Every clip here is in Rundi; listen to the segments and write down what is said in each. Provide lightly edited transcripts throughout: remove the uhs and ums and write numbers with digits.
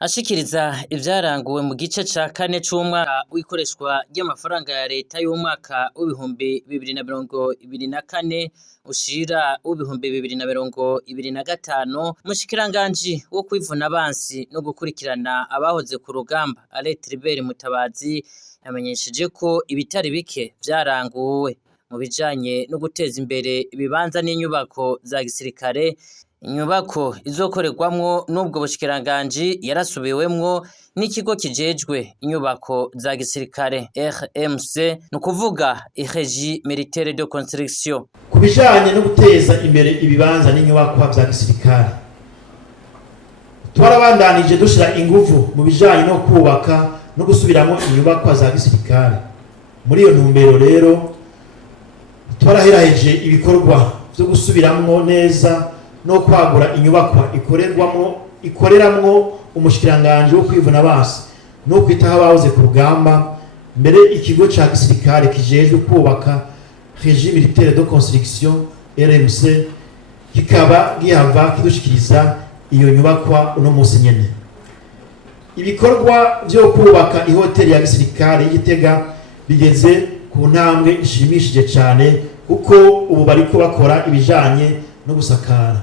Ashikiriza ivyaranguwe mu gice ca kane c'umwaka w'ikoreshwa ry'amafaranga ya leta y'umwaka w'ibihumbi 2024 ushira w'ibihumbi 2025, umushikiranganji wo kwivuna abansi no gukurikirana abahoze ku rugamba Alain Tribert Mutabazi yamenyesheje ko ibitari bike vyaranguwe mu bijanye no guteza imbere ibibanza n'inyubako za gisirikare. Inyubako izokorerwamwo n'ubwo bushikiranganji yarasubiwemwo n'ikigo kijejwe inyubako za gisirikare RMC, ni ukuvuga Régie Militaire de Construction. Ku bijanye no guteza imbere ibibanza n'inyubako vya gisirikare, twarabandanije dushira inguvu mu bijanye no kubaka no gusubiramo inyubako za gisirikare. Muri iyo ntumbero rero twaraheraheje ibikorwa vyo gusubiramwo neza no kwagura inyubakwa ikoreramwo umushikiranganji wo kwivuna abansi no kwitaho abahoze ku rugamba. Mbere ikigo ca gisirikare kijejwe kubaka Régie Militaire de Construction RMC kikaba gihava kidushikiriza iyo nyubakwa uno musi nyene. Ibikorwa vyo kubaka ihoteli ya gisirikare y'Igitega bigeze ku ntambwe ishimishije cane, kuko ubu bariko bakora ibijanye no gusakara.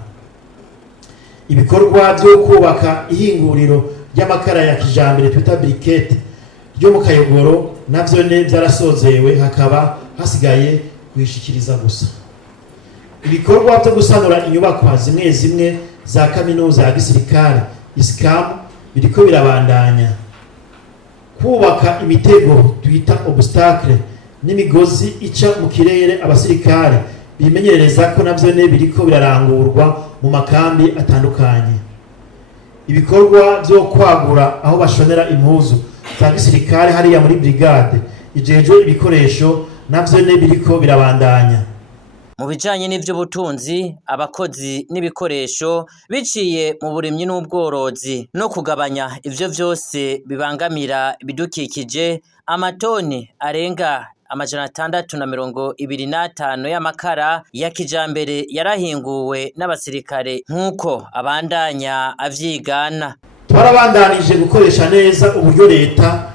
Ibikorwa vyo kubaka ihinguriro ry'amakara ya kijambere twita briquette ryo mu Kayogoro navyo ne vyarasozewe, hakaba hasigaye kwishikiriza gusa. Ibikorwa vyo gusanura inyubakwa zimwe zimwe za kaminuza ya gisirikare ISCAM biriko birabandanya. Kubaka imitego twita obstacle n'imigozi ica mu kirere abasirikare bimenyereza ko navyo ne biriko birarangurwa mu makambi atandukanye. Ibikorwa vyo kwagura aho bashonera impuzu za gisirikare hariya muri brigade ijejwe ibikoresho navyo ne biriko birabandanya. Mu bijanye n'ivy'ubutunzi, abakozi n'ibikoresho biciye mu burimyi n'ubworozi no kugabanya ivyo vyose bibangamira ibidukikije, amatoni arenga 625 y'amakara ya kijambere yarahinguwe n'abasirikare nk'uko abandanya avyigana. Twarabandanije gukoresha neza uburyo leta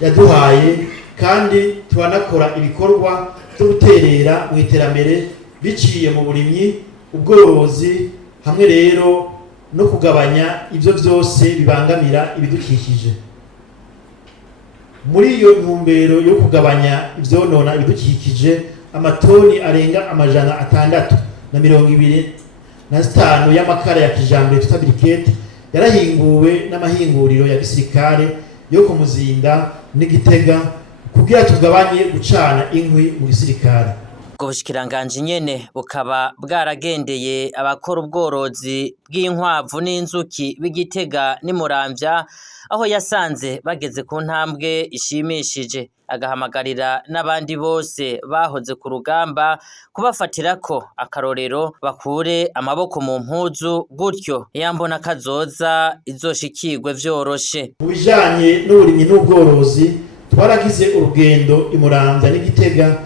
yaduhaye, kandi turanakora ibikorwa byo guterera mu iterambere biciye mu burimyi, ubworozi, hamwe rero no kugabanya ivyo vyose bibangamira ibidukikije. Muri iyo ntumbero yo kugabanya ivyonona ibidukikije, amatoni arenga 625 y'amakara ya kijambere twita briquette yarahinguwe n'amahinguriro ya gisirikare yo ku Muzinda n'Igitega kugira tugabanye gucana inkwi mu gisirikare. Ubwo bushikiranganji nyene bukaba bwaragendeye abakora ubworozi bw'inkwavu n'inzuki b'Igitega n'Imuramvya, aho yasanze bageze ku ntambwe ishimishije, agahamagarira n'abandi bose bahoze ku rugamba kubafatirako akarorero bakure amaboko mu mpuzu, gutyo yambona kazoza izoshikirwe vyoroshe. Mu bijanye n'uburimyi n'ubworozi, twaragize urugendo Imuramvya n'Igitega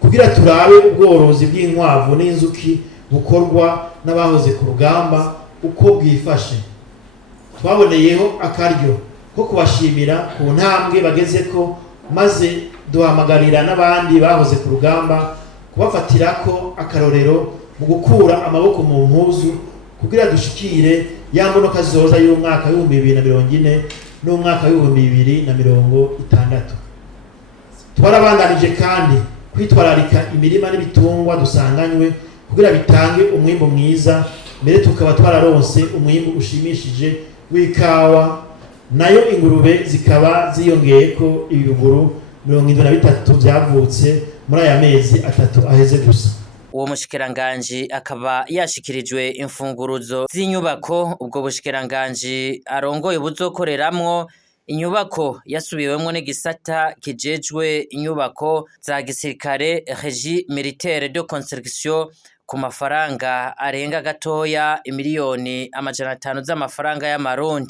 kugira turabe ubworozi bw'inkwavu n'inzuki bukorwa n'abahoze ku rugamba uko bwifashe. Twaboneyeho akaryo ko kubashimira ku ntambwe bagezeko, maze duhamagarira n'abandi bahoze ku rugamba kubafatirako akarorero mu gukura amaboko mu mpuzu kugira dushikire ya mbonoka zoza y'umwaka w'ibihumbi 2040 n'umwaka w'ibihumbi 2060. Twarabandanije kandi kwitwararika imirima n'ibitungwa dusanganywe kugira bitange umwimbu mwiza, mbere tukaba twararonse umwimbu ushimishije w'ikawa, nayo ingurube zikaba ziyongeyeko ibibuguru 73 vyavutse muri aya mezi 3 aheze gusa. Uwo mushikiranganji akaba yashikirijwe imfunguruzo z'inyubako ubwo bushikiranganji arongoye buzokoreramwo. Inyubako yasubiwemwo n'igisata kijejwe inyubako za gisirikare Régie Militaire de Construction ku mafaranga arenga gatoya 500 miliyoni z'amafaranga y'amarundi.